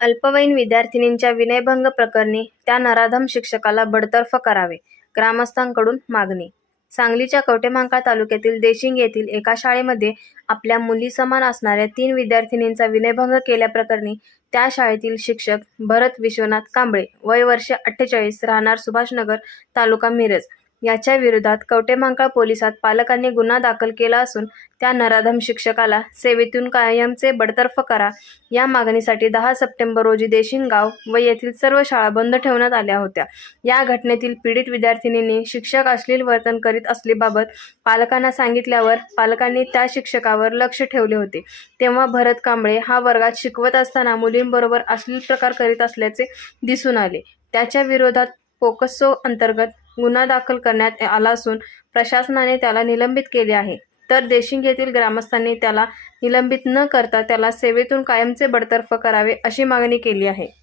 अल्पवयीन विद्यार्थिनींच्या विनयभंग प्रकरणी त्या नराधम शिक्षकाला बडतर्फ करावे, ग्रामस्थांकडून मागणी. सांगलीच्या कवठेमहांकाळ तालुक्यातील देशिंग येथील एका शाळेमध्ये आपल्या मुलीसमान असणाऱ्या तीन विद्यार्थिनींचा विनयभंग केल्याप्रकरणी त्या शाळेतील शिक्षक भरत विश्वनाथ कांबळे वय वर्ष अठ्ठेचाळीस राहणार सुभाषनगर तालुका मिरज. याच्या विरोधात कवठेमहांकाळ पोलिसात पालकांनी गुन्हा दाखल केला असून त्या नराधम शिक्षकाला सेवेतून कायमचे बडतर्फ करा. या मागणीसाठी दहा सप्टेंबर रोजी देशिंगाव व येथील सर्व शाळा बंद ठेवण्यात आल्या होत्या. या घटनेतील पीडित विद्यार्थिनींनी शिक्षक अश्लील वर्तन करीत असल्याबाबत पालकांना सांगितल्यावर पालकांनी त्या शिक्षकावर लक्ष ठेवले होते. तेव्हा भरत कांबळे हा वर्गात शिकवत असताना मुलींबरोबर अश्लील प्रकार करीत असल्याचे दिसून आले. त्याच्या विरोधात पोकसो अंतर्गत गुन्हा दाखल करण्यात आला असून प्रशासनाने त्याला निलंबित केले आहे. तर देशिंग येथील ग्रामस्थांनी त्याला निलंबित न करता त्याला सेवेतून कायमचे बडतर्फ करावे अशी मागणी केली आहे.